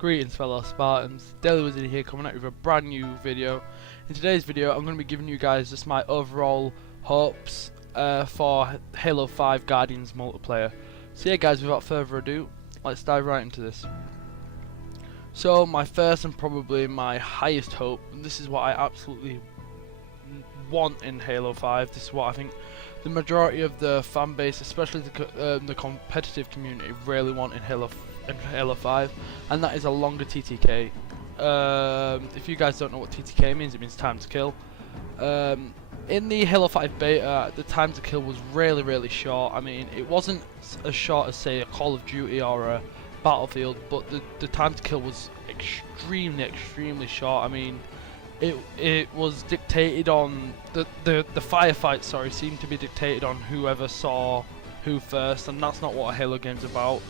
Greetings fellow Spartans, DailyWizard here coming out with a brand new video. In today's video I'm going to be giving you guys just my overall hopes for Halo 5 Guardians multiplayer. So yeah guys, without further ado, let's dive right into this. So my first and probably my highest hope, and this is what I absolutely want in Halo 5, this is what I think the majority of the fan base, especially the competitive community, really want in Halo 5, and that is a longer TTK. If you guys don't know what TTK means, it means time to kill. In the Halo 5 beta, the time to kill was really short. I mean, it wasn't as short as say a Call of Duty or a Battlefield, but the time to kill was extremely short. I mean, it was dictated on the firefight. Sorry, seemed to be dictated on whoever saw who first, and that's not what a Halo game's about.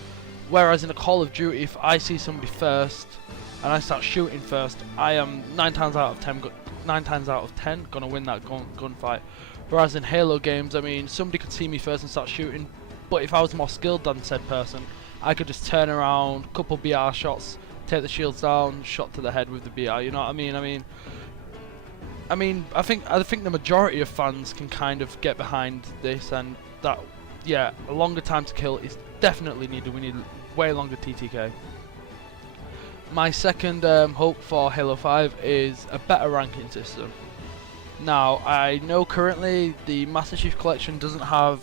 Whereas in a Call of Duty, if I see somebody first and I start shooting first, I am 9 times out of 10 gonna win that gunfight. Whereas in Halo games, I mean, somebody could see me first and start shooting, but if I was more skilled than said person, I could just turn around, couple BR shots, take the shields down, shot to the head with the BR. You know what I mean? I think the majority of fans can kind of get behind this, and that, yeah, a longer time to kill is definitely needed. We need way longer TTK. My second hope for Halo 5 is a better ranking system. Now, I know currently the Master Chief Collection doesn't have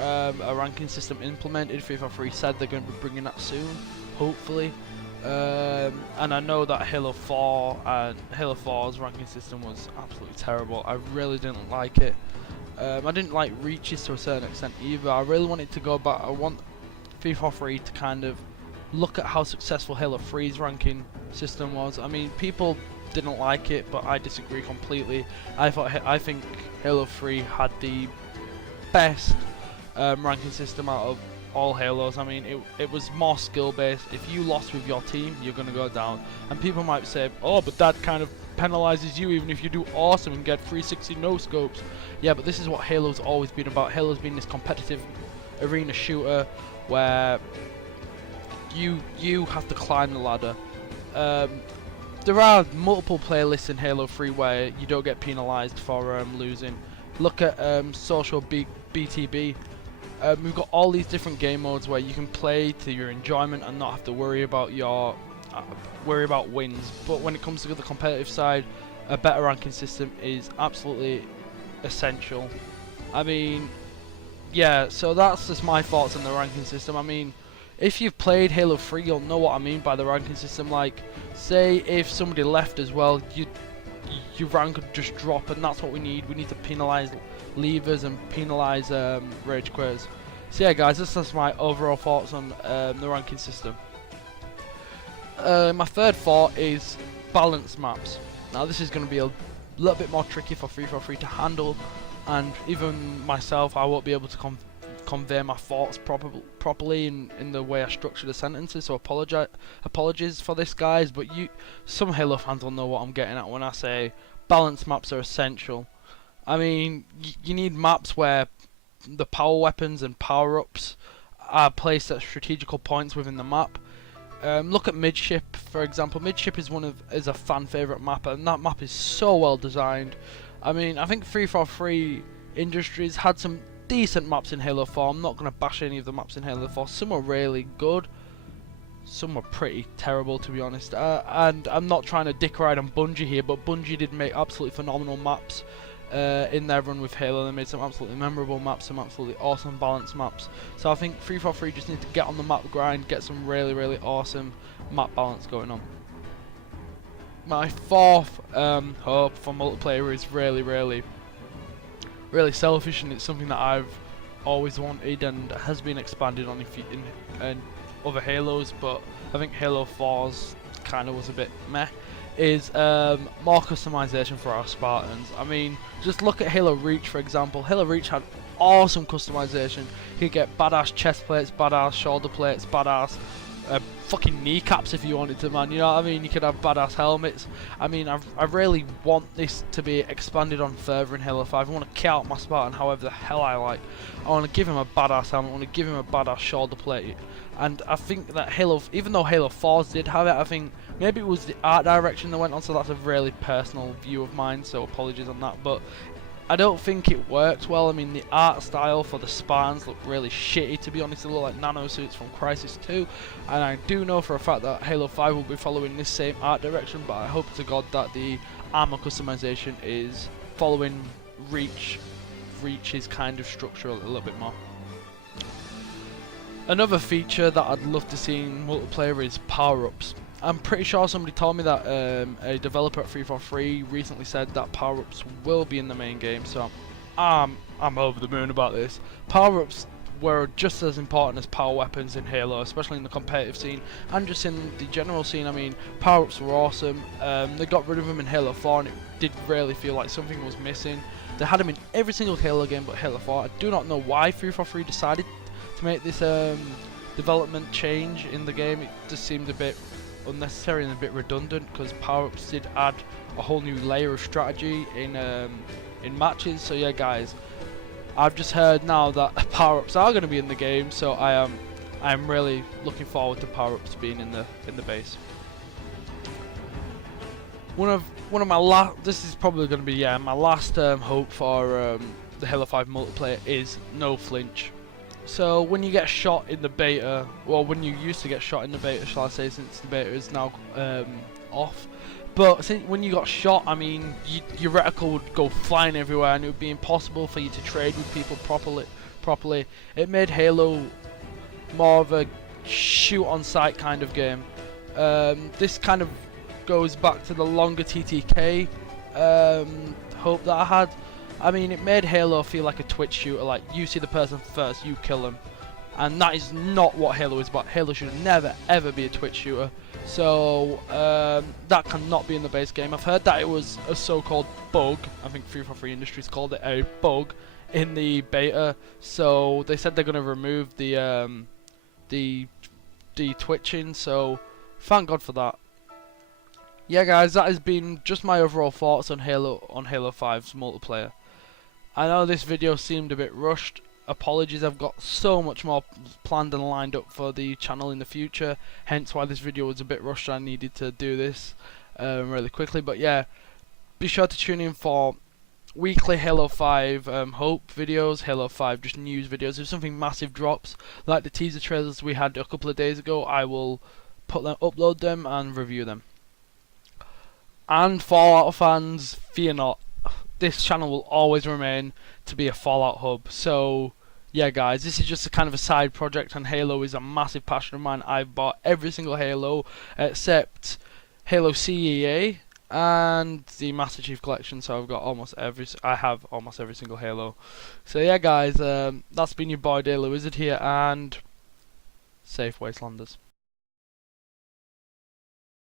a ranking system implemented. 343 said they're going to be bringing that soon, hopefully. And I know that Halo 4 and Halo 4's ranking system was absolutely terrible. I really didn't like it. I didn't like reaches to a certain extent either. I really wanted to go back. I want 343 to kind of look at how successful Halo 3's ranking system was. I mean, people didn't like it, but I disagree completely. I think Halo 3 had the best ranking system out of all Halos. I mean, it was more skill based. If you lost with your team, you're gonna go down. And people might say, oh, but that kind of penalizes you even if you do awesome and get 360 no scopes. Yeah, but this is what Halo's always been about. Halo's been this competitive arena shooter where you have to climb the ladder. There are multiple playlists in Halo 3 where you don't get penalized for losing. Look at social BTB. We've got all these different game modes where you can play to your enjoyment and not have to worry about wins. But when it comes to the competitive side, a better ranking system is absolutely essential. I mean, yeah, so that's just my thoughts on the ranking system. I mean, if you've played Halo 3, you'll know what I mean by the ranking system. Like, say if somebody left as well, your rank could just drop, and that's what we need. We need to penalize leavers and penalize rage quitters. So yeah guys, this is my overall thoughts on the ranking system. My third thought is balanced maps. Now this is going to be a little bit more tricky for 343 to handle, and even myself, I won't be able to convey my thoughts properly in the way I structure the sentences, so apologies for this guys, but some Halo fans will know what I'm getting at when I say balanced maps are essential. I mean, you need maps where the power weapons and power-ups are placed at strategical points within the map. Look at Midship, for example. Midship is a fan favorite map, and that map is so well designed. I mean, I think 343 Industries had some decent maps in Halo 4. I'm not going to bash any of the maps in Halo 4. Some are really good, some are pretty terrible, to be honest. And I'm not trying to dick ride on Bungie here, but Bungie did make absolutely phenomenal maps in their run with Halo. They made some absolutely memorable maps, some absolutely awesome balanced maps. So I think 343 just need to get on the map grind, get some really awesome map balance going on. My fourth hope for multiplayer is really selfish, and it's something that I've always wanted and has been expanded on in other Halos, but I think Halo 4's kind of was a bit meh, is more customization for our Spartans. I mean, just look at Halo Reach, for example. Halo Reach had awesome customization. You could get badass chest plates, badass shoulder plates, badass fucking kneecaps if you wanted to, man. You know what I mean? You could have badass helmets. I mean, I really want this to be expanded on further in Halo 5. I want to kit out my Spartan however the hell I like. I want to give him a badass helmet. I want to give him a badass shoulder plate. And I think that even though Halo 4s did have it, I think maybe it was the art direction they went on, so that's a really personal view of mine, so apologies on that. But I don't think it worked well. I mean, the art style for the Spartans looked really shitty, to be honest. They look like nano suits from Crisis 2, and I do know for a fact that Halo 5 will be following this same art direction, but I hope to God that the armor customization is following Reach's kind of structure a little bit more. Another feature that I'd love to see in multiplayer is power-ups. I'm pretty sure somebody told me that a developer at 343 recently said that power-ups will be in the main game, so I'm over the moon about this. Power-ups were just as important as power weapons in Halo, especially in the competitive scene and just in the general scene. I mean, power-ups were awesome. They got rid of them in Halo 4 and it did really feel like something was missing. They had them in every single Halo game but Halo 4. I do not know why 343 decided to make this development change in the game. It just seemed a bit unnecessary and a bit redundant, because power-ups did add a whole new layer of strategy in matches. So yeah, guys, I've just heard now that power-ups are going to be in the game, so I am really looking forward to power-ups being in the base. One of my last, this is probably going to be my last hope for the Halo 5 multiplayer is no flinch. So when you get shot in the beta, well, when you used to get shot in the beta, shall I say, since the beta is now off, but when you got shot, I mean, your reticle would go flying everywhere and it would be impossible for you to trade with people properly. It made Halo more of a shoot on sight kind of game. This kind of goes back to the longer TTK hope that I had. I mean, it made Halo feel like a Twitch shooter, like you see the person first, you kill them. And that is not what Halo is about. Halo should never ever be a Twitch shooter. So that cannot be in the base game. I've heard that it was a so-called bug. I think 343 Industries called it a bug in the beta. So they said they're going to remove the twitching. So thank God for that. Yeah, guys, that has been just my overall thoughts on Halo 5's multiplayer. I know this video seemed a bit rushed. Apologies, I've got so much more planned and lined up for the channel in the future, hence why this video was a bit rushed. I needed to do this really quickly, but yeah, be sure to tune in for weekly Halo 5 hope videos, Halo 5 just news videos. If something massive drops, like the teaser trailers we had a couple of days ago, I will upload them and review them. And Fallout fans, fear not, this channel will always remain to be a Fallout hub. So yeah, guys, this is just a kind of a side project, and Halo is a massive passion of mine. I've bought every single Halo except Halo CEA and the Master Chief Collection, so I have almost every single Halo. So yeah, guys, that's been your boy DailyWizard here, and safe Wastelanders.